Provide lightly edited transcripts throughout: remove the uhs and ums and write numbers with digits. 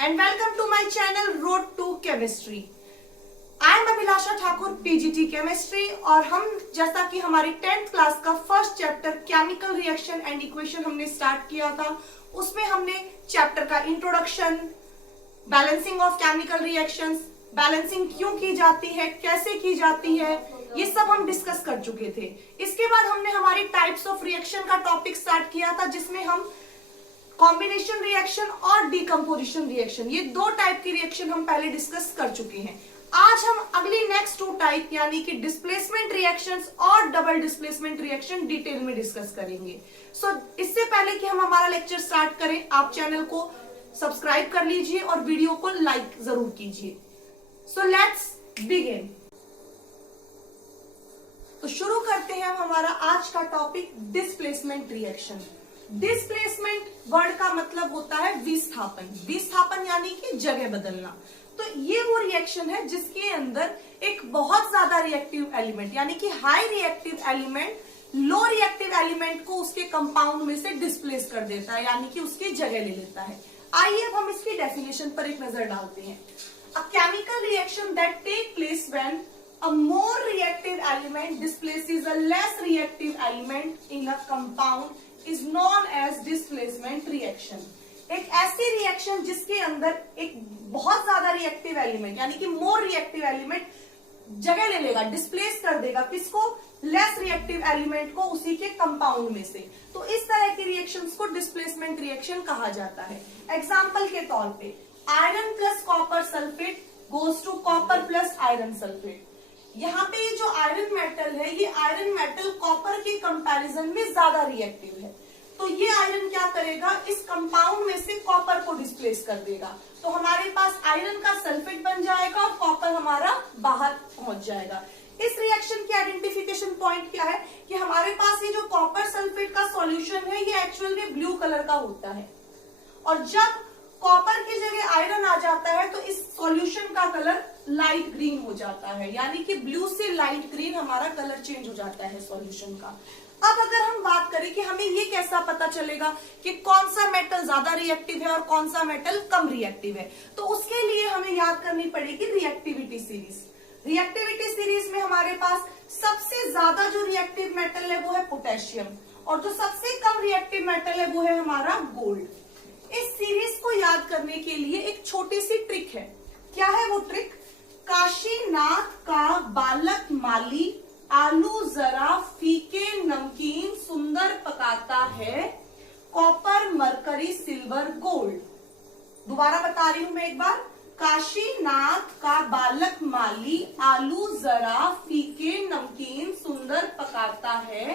and welcome to my channel Road to Chemistry. I am Abhilasha Thakur, PGT Chemistry, और हम जैसा कि हमारी 10th क्लास का first chapter chemical reaction and equation हमने स्टार्ट किया था, उसमें हमने चैप्टर का introduction, balancing of chemical reactions, balancing क्यों की जाती है, कैसे की जाती है, ये सब हम डिस्कस कर चुके थे। इसके बाद हमने हमारी टाइप्स ऑफ रिएक्शन का टॉपिक स्टार्ट किया था, जिसमें हम कॉम्बिनेशन रिएक्शन और डीकम्पोजिशन रिएक्शन, ये दो टाइप की रिएक्शन हम पहले डिस्कस कर चुके हैं। आज हम अगली नेक्स्ट टू टाइप यानी कि डिस्प्लेसमेंट रिएक्शंस और डबल डिस्प्लेसमेंट रिएक्शन डिटेल में डिस्कस करेंगे। इससे पहले कि हम हमारा लेक्चर स्टार्ट करें, आप चैनल को सब्सक्राइब कर लीजिए और वीडियो को लाइक जरूर कीजिए। So let's begin. तो शुरू करते हैं हम हमारा आज का topic displacement reaction. Displacement word का मतलब होता है विस्थापन। विस्थापन यानी कि जगह बदलना। तो ये वो रिएक्शन है जिसके अंदर एक बहुत ज्यादा रिएक्टिव एलिमेंट यानी कि high reactive element low reactive element को उसके कंपाउंड में से डिस्प्लेस कर देता है, यानी कि उसकी जगह ले लेता है। आइए अब हम इसकी डेफिनेशन पर एक नजर डालते हैं। A chemical reaction that take place when a more reactive element displaces a less reactive element in a compound is known as displacement reaction। एक ऐसी रिएक्शन जिसके अंदर एक बहुत ज्यादा रिएक्टिव एलिमेंट यानी कि मोर रिएक्टिव एलिमेंट जगह ले लेगा, डिस्प्लेस कर देगा किसको, लेस रिएक्टिव एलिमेंट को उसी के कंपाउंड में से। तो इस तरह की रिएक्शंस को डिस्प्लेसमेंट रिएक्शन कहा जाता है। एग्जांपल के तौर पे iron plus copper sulphate goes to copper plus iron sulphate. यहाँ पे जो आयरन मेटल है, ये आयरन मेटल कॉपर के कंपैरिजन में ज्यादा रिएक्टिव है। तो ये आयरन क्या करेगा, इस कंपाउंड में से कॉपर को डिस्प्लेस कर देगा। तो हमारे पास आयरन का सल्फेट बन जाएगा और कॉपर हमारा बाहर पहुंच जाएगा। इस रिएक्शन की आइडेंटिफिकेशन पॉइंट क्या है कि हमारे पास ये जो कॉपर सल्फेट का सॉल्यूशन है, ये एक्चुअल में ब्लू कलर का होता है, और जब कॉपर की जगह आयरन आ जाता है तो इस सॉल्यूशन का कलर लाइट ग्रीन हो जाता है, यानी कि ब्लू से लाइट ग्रीन हमारा कलर चेंज हो जाता है सॉल्यूशन का। अब अगर हम बात करें कि हमें ये कैसा पता चलेगा कि कौन सा मेटल ज्यादा रिएक्टिव है और कौन सा मेटल कम रिएक्टिव है, तो उसके लिए हमें याद करनी पड़ेगी रिएक्टिविटी सीरीज। रिएक्टिविटी सीरीज में हमारे पास सबसे ज्यादा जो रिएक्टिव मेटल है वो है पोटेशियम, और जो सबसे कम रिएक्टिव मेटल है वो है हमारा गोल्ड। इस सीरीज को याद करने के लिए एक छोटी सी ट्रिक है। क्या है वो ट्रिक? काशीनाथ का बालक माली आलू जरा फीके नमकीन सुंदर पकाता है, कॉपर मरकरी सिल्वर गोल्ड। दोबारा बता रही हूं मैं एक बार। काशीनाथ का बालक माली आलू जरा फीके नमकीन सुंदर पकाता है,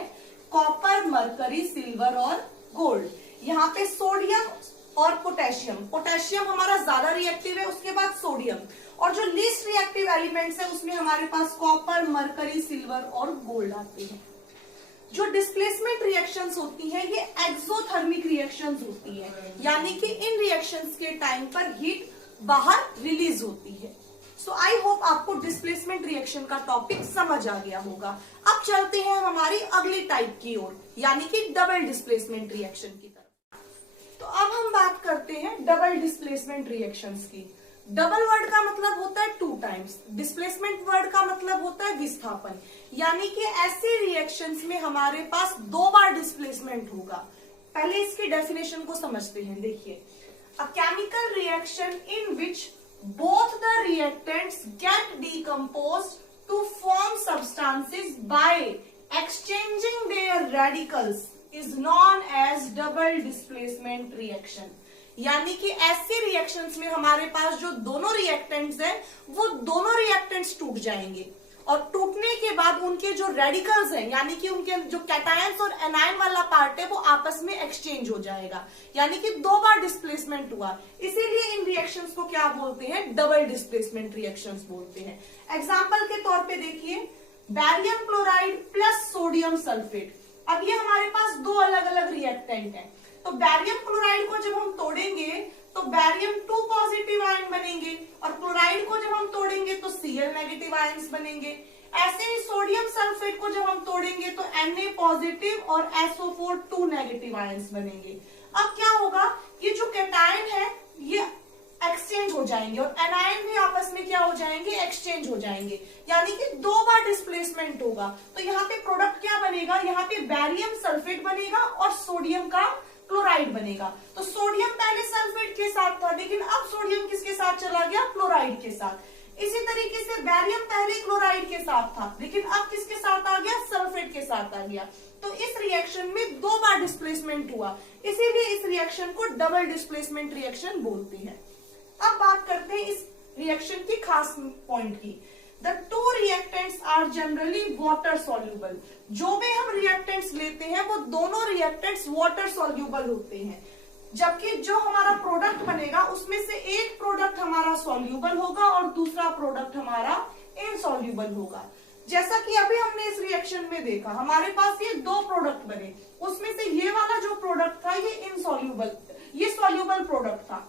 कॉपर मरकरी सिल्वर और गोल्ड। यहाँ पे सोडियम और पोटेशियम, पोटेशियम हमारा ज्यादा रिएक्टिव है, उसके बाद सोडियम, और जो लीस्ट रिएक्टिव एलिमेंट्स है उसमें हमारे पास कॉपर मरकरी सिल्वर और गोल्ड आते हैं। जो डिस्प्लेसमेंट रिएक्शंस होती हैं ये एक्सोथर्मिक रिएक्शंस होती है, यानी कि इन रिएक्शंस के टाइम पर हीट बाहर रिलीज होती है। सो आई होप आपको डिस्प्लेसमेंट रिएक्शन का टॉपिक समझ आ गया होगा। अब चलते हैं हम हमारी अगली टाइप की ओर, यानी कि डबल डिस्प्लेसमेंट रिएक्शन की तरफ। तो अब हम बात करते हैं डबल डिस्प्लेसमेंट रिएक्शंस की। डबल वर्ड का मतलब होता है टू टाइम्स, डिस्प्लेसमेंट वर्ड का मतलब होता है विस्थापन, यानी कि ऐसे रिएक्शंस में हमारे पास दो बार डिस्प्लेसमेंट होगा। पहले इसकी डेफिनेशन को समझते हैं। देखिए, a chemical reaction in which both the reactants get decomposed to form substances by exchanging their radicals is known as double displacement reaction. यानी कि ऐसे रिएक्शंस में हमारे पास जो दोनों रिएक्टेंट्स हैं वो दोनों रिएक्टेंट्स टूट जाएंगे, और टूटने के बाद उनके जो रेडिकल्स हैं यानी कि उनके जो कैटायंस और एनायन वाला पार्ट है वो आपस में एक्सचेंज हो जाएगा, यानी कि दो बार डिस्प्लेसमेंट हुआ। इसीलिए इन रिएक्शंस को क्या बोलते हैं, डबल डिस्प्लेसमेंट रिएक्शंस बोलते हैं। एग्जाम्पल के तौर पे देखिए, barium chloride plus sodium sulphate. अब ये हमारे पास दो अलग अलग रिएक्टेंट हैं। तो बैरियम क्लोराइड को जब हम तोड़ेंगे तो बैरियम 2 पॉजिटिव आयन बनेंगे, और क्लोराइड को जब हम तोड़ेंगे तो Cl नेगेटिव आयन्स बनेंगे। ऐसे ही सोडियम सल्फेट को जब हम तोड़ेंगे तो Na पॉजिटिव और SO4 2 नेगेटिव आयन्स बनेंगे। अब क्या होगा, ये जो कैटायन है ये एक्सचेंज हो जाएंगे और एनायन भी आपस में क्या हो जाएंगे, एक्सचेंज हो जाएंगे, यानी कि 2 बार डिस्प्लेसमेंट होगा। तो यहाँ पे प्रोडक्ट क्या बनेगा, यहाँ पे बैरियम सल्फेट बनेगा और सोडियम का क्लोराइड बनेगा। तो सोडियम पहले सल्फेट के साथ था, लेकिन अब सोडियम किसके साथ चला गया, क्लोराइड के साथ। इसी तरीके से बैरियम पहले क्लोराइड के साथ था, लेकिन अब किसके साथ आ गया, सल्फेट के साथ आ गया। तो इस रिएक्शन में 2 बार डिस्प्लेसमेंट हुआ, इसीलिए इस रिएक्शन को डबल डिस्प्लेसमेंट रिएक्शन बोलते हैं। अब बात करते हैं इस रिएक्शन की खास पॉइंट की। The two reactants are generally water soluble। जो भी हम रिएक्टेंट्स लेते हैं वो दोनों रिएक्टेंट्स वाटर सॉल्यूबल होते हैं, जबकि जो हमारा प्रोडक्ट बनेगा उसमें से एक प्रोडक्ट हमारा सॉल्यूबल होगा और दूसरा प्रोडक्ट हमारा इनसॉल्यूबल होगा। जैसा कि अभी हमने इस रिएक्शन में देखा, हमारे पास ये 2 प्रोडक्ट बने, उसमें से ये वाला जो प्रोडक्ट था ये इनसॉल्यूबल, ये सॉल्यूबल प्रोडक्ट था,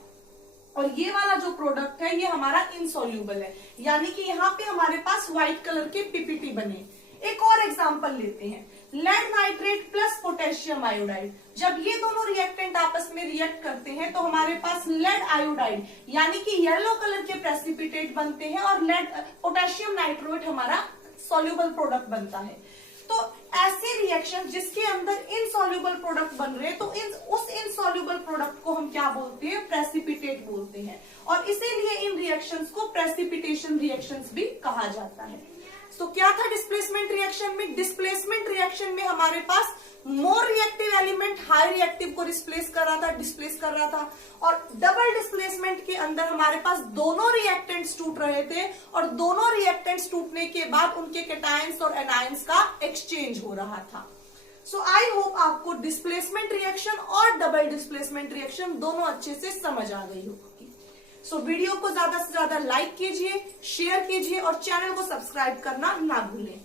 और ये वाला जो प्रोडक्ट है ये हमारा इनसॉल्यूबल है, यानी कि यहाँ पे हमारे पास व्हाइट कलर के पीपीटी बने। एक और एग्जांपल लेते हैं, lead nitrate plus potassium iodide. जब ये दोनों रिएक्टेंट आपस में रिएक्ट करते हैं तो हमारे पास लेड आयोडाइड यानी कि येलो कलर के प्रेसिपिटेट बनते हैं और लेड पोटेशियम नाइट्रेट हमारा सॉल्यूबल प्रोडक्ट बनता है। तो ऐसे रिएक्शन जिसके अंदर इनसॉल्यूबल प्रोडक्ट बन रहे हैं, तो उस इनसॉल्यूबल प्रोडक्ट को हम क्या बोलते हैं, प्रेसिपिटेट बोलते हैं, और इसीलिए इन रिएक्शंस को प्रेसिपिटेशन रिएक्शंस भी कहा जाता है। तो क्या था डिस्प्लेसमेंट रिएक्शन में, डिस्प्लेसमेंट रिएक्शन में हमारे पास more reactive element high reactive को डिस्प्लेस कर रहा था, और डबल डिस्प्लेसमेंट के अंदर हमारे पास दोनों रिएक्टेंट्स टूट रहे थे, और दोनों रिएक्टेंट्स टूटने के बाद उनके कैटायंस और एनायंस का एक्सचेंज हो रहा था। सो आई होप आपको डिस्प्लेसमेंट रिएक्शन और डबल डिस्प्लेसमेंट रिएक्शन दोनों अच्छे से समझ आ गई होगी। सो वीडियो को ज्यादा से ज्यादा लाइक कीजिए, शेयर कीजिए और चैनल को सब्सक्राइब करना ना भूलें।